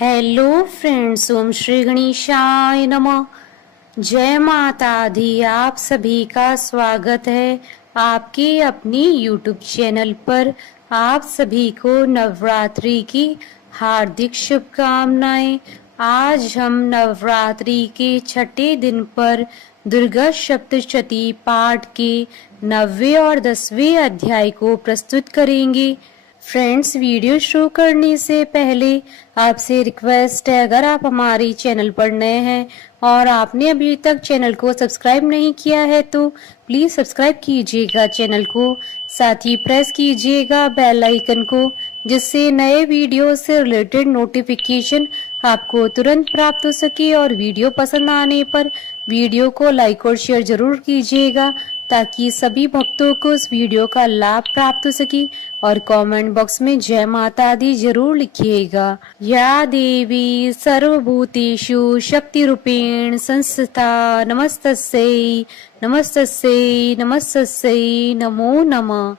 Hello friends, ओम श्री गणेशाय नमः। जय माता दी। आप सभी का स्वागत है आपके अपनी यूट्यूब चैनल पर। आप सभी को नवरात्रि की हार्दिक शुभकामनाएं। आज हम नवरात्रि के छठे दिन पर दुर्गा सप्तशती पाठ के 9वें और 10वें अध्याय को प्रस्तुत करेंगे। फ्रेंड्स, वीडियो शुरू करने से पहले आपसे रिक्वेस्ट है, अगर आप हमारे चैनल पर नए हैं और आपने अभी तक चैनल को सब्सक्राइब नहीं किया है तो प्लीज सब्सक्राइब कीजिएगा चैनल को। साथ ही प्रेस कीजिएगा बेल आइकन को, जिससे नए वीडियो से रिलेटेड नोटिफिकेशन आपको तुरंत प्राप्त हो सके। और वीडियो पसंद आने पर वीडियो को लाइक और शेयर जरूर कीजिएगा, ताकि सभी भक्तों को इस वीडियो का लाभ प्राप्त हो सके। और कमेंट बॉक्स में जय माता दी जरूर लिखिएगा। या देवी सर्वभूतेषु शक्ति रूपेण संस्थिता नमस्तस्यै नमस्तस्यै नमस्तस्यै नमो नमः।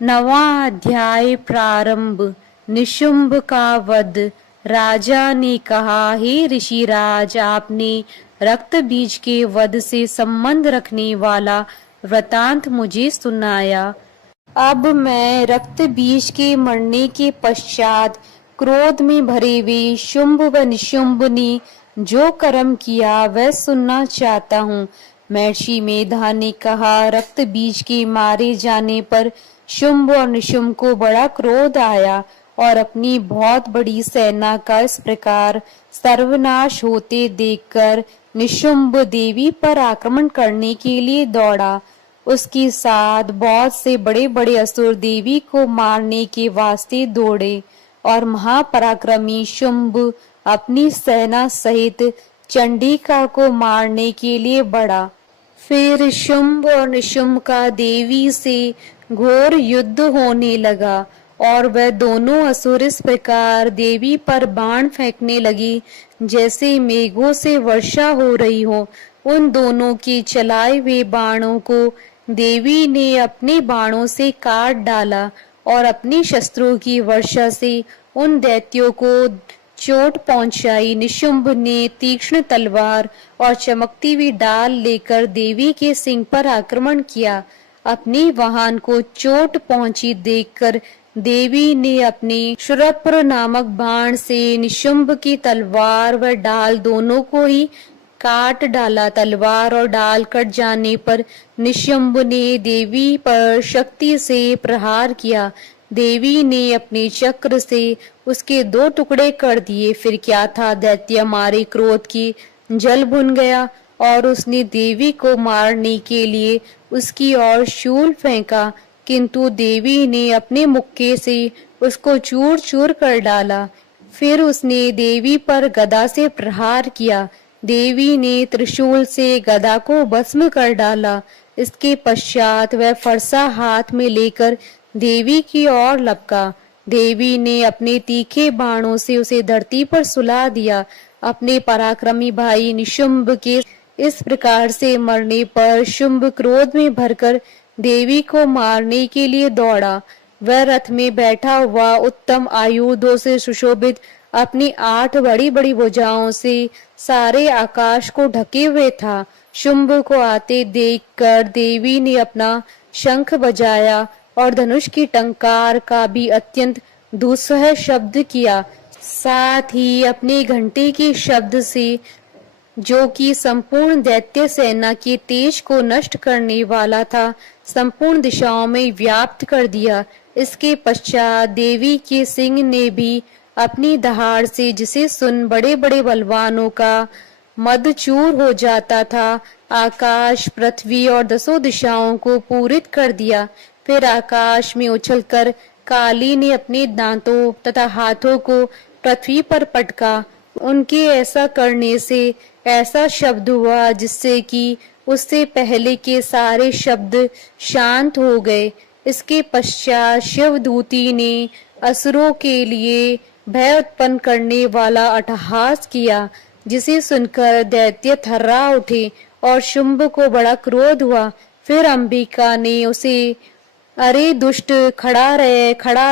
9वां अध्याय प्रारंभ। निशुंभ का वध। राजा ने कहा, हे ऋषिराज, आपने रक्त बीज के वध से संबंध रखने वाला वृतांत मुझे सुनाया। अब मैं रक्त बीज के मरने के पश्चात क्रोध में भरे हुए शुंभ व निशुंभ ने जो कर्म किया वह सुनना चाहता हूँ। महर्षि मेधा ने कहा, रक्त बीज के मारे जाने पर शुंभ और निशुंभ को बड़ा क्रोध आया और अपनी बहुत बड़ी सेना का इस प्रकार सर्वनाश होते देखकर निशुंभ देवी पर आक्रमण करने के लिए दौड़ा। उसके साथ बहुत से बड़े बड़े असुर देवी को मारने के वास्ते दौड़े और महापराक्रमी शुंभ अपनी सेना सहित चंडिका को मारने के लिए बढ़ा। फिर शुंभ और निशुंभ का देवी से घोर युद्ध होने लगा और वह दोनों असुर इस प्रकार देवी पर बाण फेंकने लगी जैसे मेघों से वर्षा हो रही हो। उन दोनों के चलाए हुए बाणों को देवी ने अपने बाणों से काट डाला और अपनी शस्त्रों की वर्षा से उन दैत्यों को चोट पहुंचाई। निशुंभ ने तीक्ष्ण तलवार और चमकती हुई डाल लेकर देवी के सिंह पर आक्रमण किया। अपनी वाहन को चोट पहुंची देखकर देवी ने अपने शूरप्र नामक बाण से निशुंभ की तलवार व डाल दोनों को ही काट डाला। तलवार और डाल कट जाने पर निशुंभ ने देवी पर शक्ति से प्रहार किया। देवी ने अपने चक्र से उसके 2 टुकड़े कर दिए। फिर क्या था, दैत्य मारे क्रोध की जल भुन गया और उसने देवी को मारने के लिए उसकी ओर शूल फेंका, किंतु देवी ने अपने मुक्के से उसको चूर चूर कर डाला। फिर उसने देवी पर गदा से प्रहार किया। देवी ने त्रिशूल से गदा को भस्म कर डाला। इसके पश्चात वह फरसा हाथ में लेकर देवी की ओर लपका। देवी ने अपने तीखे बाणों से उसे धरती पर सुला दिया। अपने पराक्रमी भाई निशुंभ के इस प्रकार से मरने पर शुंभ क्रोध में भरकर देवी को मारने के लिए दौड़ा। वह रथ में बैठा हुआ उत्तम आयुधों से सुशोभित अपनी 8 बड़ी बड़ी भुजाओं से सारे आकाश को ढके हुए था। शुंभ को आते देखकर देवी ने अपना शंख बजाया और धनुष की टंकार का भी अत्यंत दुस्सह शब्द किया। साथ ही अपने घंटे के शब्द से, जो कि संपूर्ण दैत्य सेना के तेज को नष्ट करने वाला था, संपूर्ण दिशाओं में व्याप्त कर दिया। इसके पश्चात देवी के सिंह ने भी अपनी दहाड़ से, जिसे सुन बड़े बड़े बलवानों का मद चूर हो जाता था, आकाश, पृथ्वी और 10 दिशाओं को पूरित कर दिया। फिर आकाश में उछलकर काली ने अपने दांतों तथा हाथों को पृथ्वी पर पटका। उनके ऐसा करने से ऐसा शब्द हुआ जिससे कि उससे पहले के सारे शब्द शांत हो गए। इसके पश्चात शिवदूती ने असुरों के लिए भय उत्पन्न करने वाला अट्टहास किया, जिसे सुनकर दैत्य थर्रा उठे और शुंभ को बड़ा क्रोध हुआ। फिर अंबिका ने उसे, अरे दुष्ट, खड़ा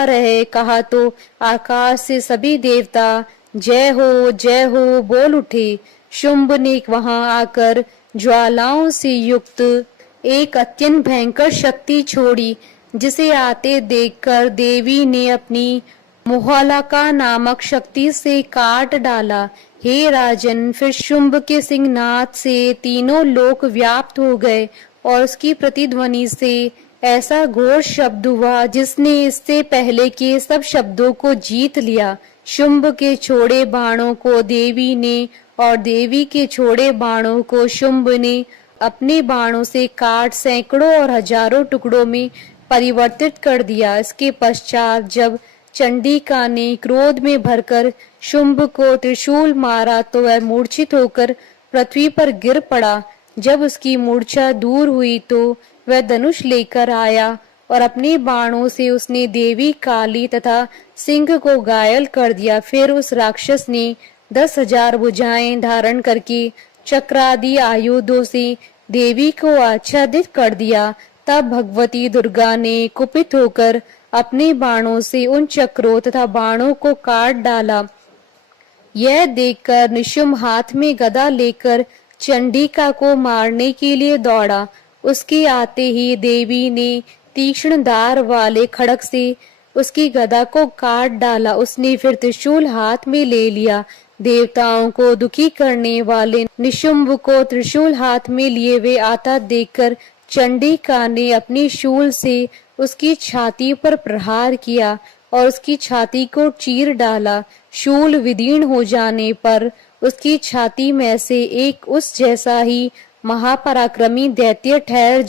रहे कहा तो आकाश से सभी देवता जय हो बोल उठे। शुंभ ने वहां आकर ज्वालाओं से युक्त एक अत्यंत भयंकर शक्ति छोड़ी, जिसे आते देखकर देवी ने अपनी मोहलाका नामक शक्ति से काट डाला। हे राजन, फिर शुंभ के सिंहनाद से तीनों लोक व्याप्त हो गए और उसकी प्रतिध्वनि से ऐसा घोर शब्द हुआ जिसने इससे पहले के सब शब्दों को जीत लिया। शुंभ के छोड़े बाणों को देवी ने और देवी के छोड़े बाणों को शुंभ ने अपने बाणों से काट सैकड़ों और हजारों टुकड़ों में परिवर्तित कर दिया। इसके पश्चात जब चंडिका ने क्रोध में भरकर शुंभ को त्रिशूल मारा तो वह मूर्छित होकर पृथ्वी पर गिर पड़ा। जब उसकी मूर्छा दूर हुई तो वह धनुष लेकर आया और अपने बाणों से उसने देवी काली तथा सिंह को घायल कर दिया। फिर उस राक्षस ने 10,000 भुजाएं धारण करके चक्रादि आयुधों से देवी को आच्छादित कर दिया। तब भगवती दुर्गा ने कुपित होकर अपने बाणों से उन चक्रों तथा बाणों को काट डाला। यह देखकर निशुंभ हाथ में गदा लेकर चंडिका को मारने के लिए दौड़ा। उसके आते ही देवी ने तीक्ष्ण धार वाले खड़ग से उसकी गदा को काट डाला। उसने फिर त्रिशूल हाथ में ले लिया। देवताओं को दुखी करने वाले निशुंभ को त्रिशूल हाथ में लिए वे आता देखकर चंडिका ने अपनी शूल से उसकी छाती पर प्रहार किया और उसकी छाती को चीर डाला। शूल विदीर्ण हो जाने पर उसकी छाती में से एक उस जैसा ही महापराक्रमी दैत्य ठहर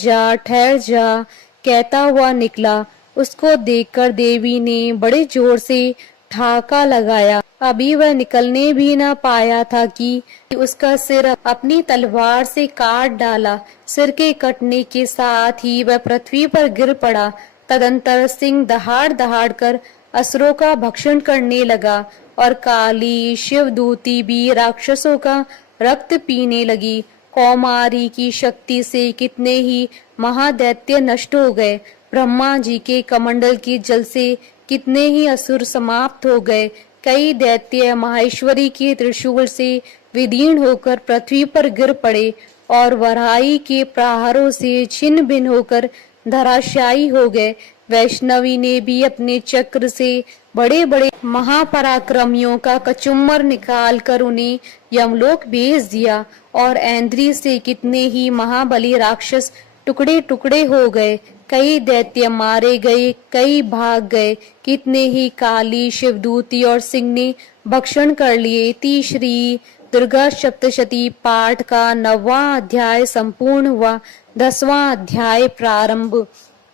जा कहता हुआ निकला। उसको देखकर देवी ने बड़े जोर से ठाका लगाया। अभी वह निकलने भी न पाया था कि उसका सिर अपनी तलवार से काट डाला। सिर के कटने के साथ ही वह पृथ्वी पर गिर पड़ा। तदंतर सिंह दहाड़ दहाड़ कर असुरों का भक्षण करने लगा और काली शिवदूती भी राक्षसों का रक्त पीने लगी। कौमारी की शक्ति से कितने ही महादैत्य नष्ट हो गए। ब्रह्मा जी के कमंडल के जल से कितने ही असुर समाप्त हो गए। कई दैत्य माहेश्वरी के त्रिशूल से विदीर्ण होकर पृथ्वी पर गिर पड़े और वराही के प्रहारों से छिन्न भिन्न होकर धराशायी हो गए। वैष्णवी ने भी अपने चक्र से बड़े बड़े महापराक्रमियों का कचुम्बर निकाल कर उन्हें यमलोक भेज दिया और ऐन्द्री से कितने ही महाबली राक्षस टुकड़े टुकड़े हो गए। कई दैत्य मारे गए, कई भाग गए। कितने ही काली शिवदूती और सिंह ने भक्षण कर लिए। तीसरी दुर्गा सप्तशती पाठ का 9वां अध्याय संपूर्ण हुआ। 10वां अध्याय प्रारंभ।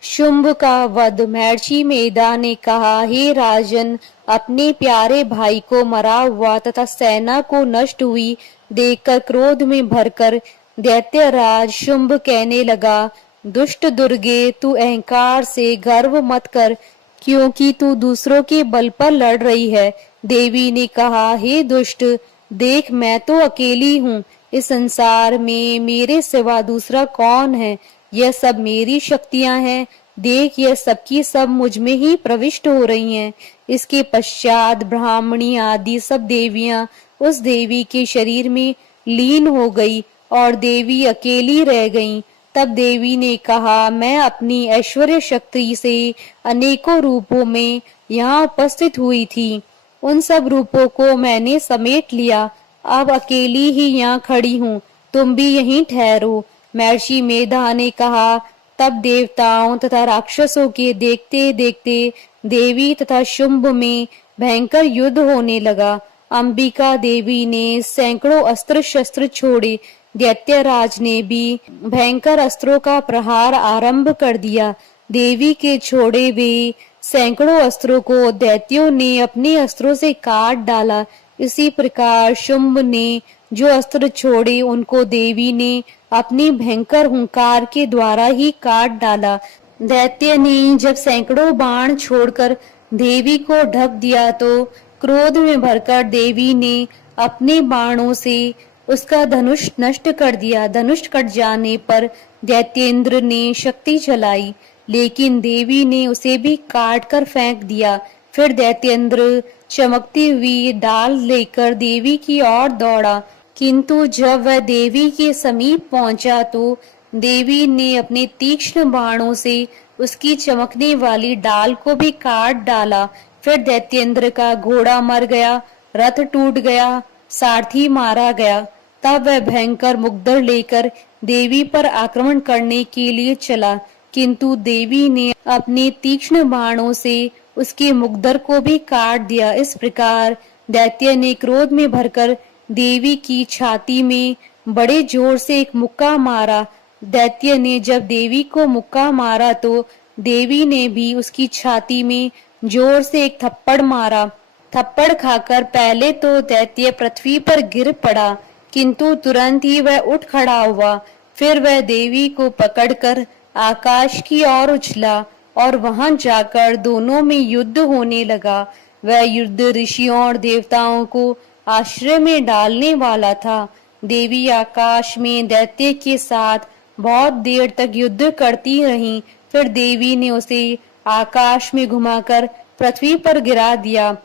शुंभ का वध। महर्षि मेधा ने कहा, हे राजन, अपने प्यारे भाई को मरा हुआ तथा सेना को नष्ट हुई देखकर क्रोध में भरकर दैत्यराज शुंभ कहने लगा, दुष्ट दुर्गे, तू अहंकार से गर्व मत कर, क्योंकि तू दूसरों के बल पर लड़ रही है। देवी ने कहा, हे दुष्ट, देख मैं तो अकेली हूँ। इस संसार में मेरे सिवा दूसरा कौन है? यह सब मेरी शक्तियां हैं। देख, यह सबकी सब मुझ में ही प्रविष्ट हो रही हैं। इसके पश्चात ब्राह्मणी आदि सब देवियां उस देवी के शरीर में लीन हो गई और देवी अकेली रह गईं। तब देवी ने कहा, मैं अपनी ऐश्वर्य शक्ति से अनेकों रूपों में यहाँ उपस्थित हुई थी। उन सब रूपों को मैंने समेट लिया। अब अकेली ही यहाँ खड़ी हूँ, तुम भी यहीं ठहरो। महर्षि मेधा ने कहा। तब देवताओं तथा राक्षसों के देखते देखते देवी तथा शुंभ में भयंकर युद्ध होने लगा। अंबिका देवी ने सैकड़ों अस्त्र शस्त्र छोड़े। दैत्यराज ने भी भयंकर अस्त्रों का प्रहार आरंभ कर दिया। देवी के छोड़े वे सैकड़ों अस्त्रों को दैत्यों ने अपने अस्त्रों से काट डाला। इसी प्रकार शुंभ ने जो अस्त्र छोड़े उनको देवी ने अपनी भयंकर हुंकार के द्वारा ही काट डाला। दैत्य ने जब सैकड़ों बाण छोड़कर देवी को ढक दिया तो क्रोध में भरकर देवी ने अपने बाणों से उसका धनुष नष्ट कर दिया। धनुष कट जाने पर दैत्येंद्र ने शक्ति चलाई, लेकिन देवी ने उसे भी काट कर फेंक दिया। फिर दैत्येंद्र चमकती हुई डाल लेकर देवी की ओर दौड़ा, किंतु जब वह देवी के समीप पहुंचा तो देवी ने अपने तीक्ष्ण बाणों से उसकी चमकने वाली डाल को भी काट डाला। फिर दैत्येंद्र का घोड़ा मर गया, रथ टूट गया, सारथी मारा गया। तब वह भयंकर मुग्दर लेकर देवी पर आक्रमण करने के लिए चला, किंतु देवी ने अपने तीक्ष्ण बाणों से उसके मुग्दर को भी काट दिया। इस प्रकार दैत्य ने क्रोध में भरकर देवी की छाती में बड़े जोर से एक मुक्का मारा। दैत्य ने जब देवी को मुक्का मारा तो देवी ने भी उसकी छाती में जोर से एक थप्पड़ मारा। थप्पड़ खाकर पहले तो दैत्य पृथ्वी पर गिर पड़ा, किंतु तुरंत ही वह उठ खड़ा हुआ। फिर वह देवी को पकड़कर आकाश की ओर उछला और वहां जाकर दोनों में युद्ध होने लगा। वह युद्ध ऋषियों और देवताओं को आश्चर्य में डालने वाला था। देवी आकाश में दैत्य के साथ बहुत देर तक युद्ध करती रही। फिर देवी ने उसे आकाश में घुमाकर पृथ्वी पर गिरा दिया।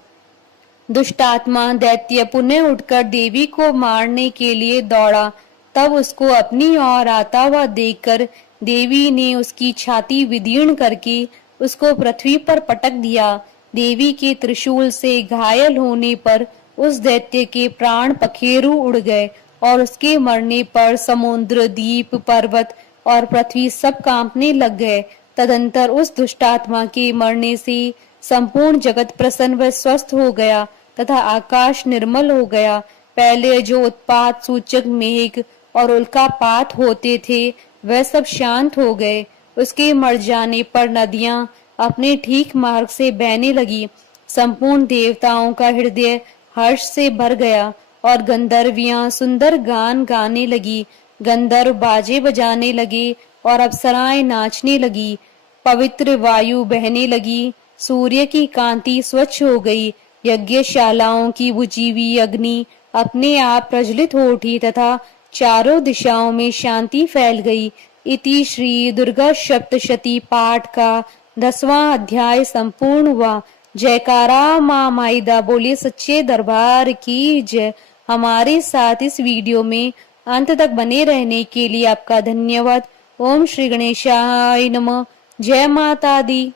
दुष्टात्मा दैत्य पुनः उठकर देवी को मारने के लिए दौड़ा। तब उसको अपनी ओर आता हुआ देखकर देवी ने उसकी छाती विदीर्ण करके उसको पृथ्वी पर पटक दिया। देवी के त्रिशूल से घायल होने पर उस दैत्य के प्राण पखेरु उड़ गए और उसके मरने पर समुद्र, द्वीप, पर्वत और पृथ्वी सब कांपने लग गए। तदंतर उस दुष्टात्मा के मरने से संपूर्ण जगत प्रसन्न व स्वस्थ हो गया तथा आकाश निर्मल हो गया। पहले जो उत्पात सूचक मेघ और उल्कापात होते थे वह सब शांत हो गए। उसके मर जाने पर नदियां अपने ठीक मार्ग से बहने लगी। संपूर्ण देवताओं का हृदय हर्ष से भर गया और गंधर्वियां सुंदर गान गाने लगी। गंधर्व बाजे बजाने लगे और अप्सराएं नाचने लगी। पवित्र वायु बहने लगी। सूर्य की कांति स्वच्छ हो गई। यज्ञशालाओं की बुझी हुई अग्नि अपने आप प्रज्वलित हो उठी तथा चारों दिशाओं में शांति फैल गई। इति श्री दुर्गा सप्तशती पाठ का 10वां अध्याय संपूर्ण हुआ। जयकारा मां माइदा बोले सच्चे दरबार की जय। हमारे साथ इस वीडियो में अंत तक बने रहने के लिए आपका धन्यवाद। ओम श्री गणेशाय नमः। जय माता दी।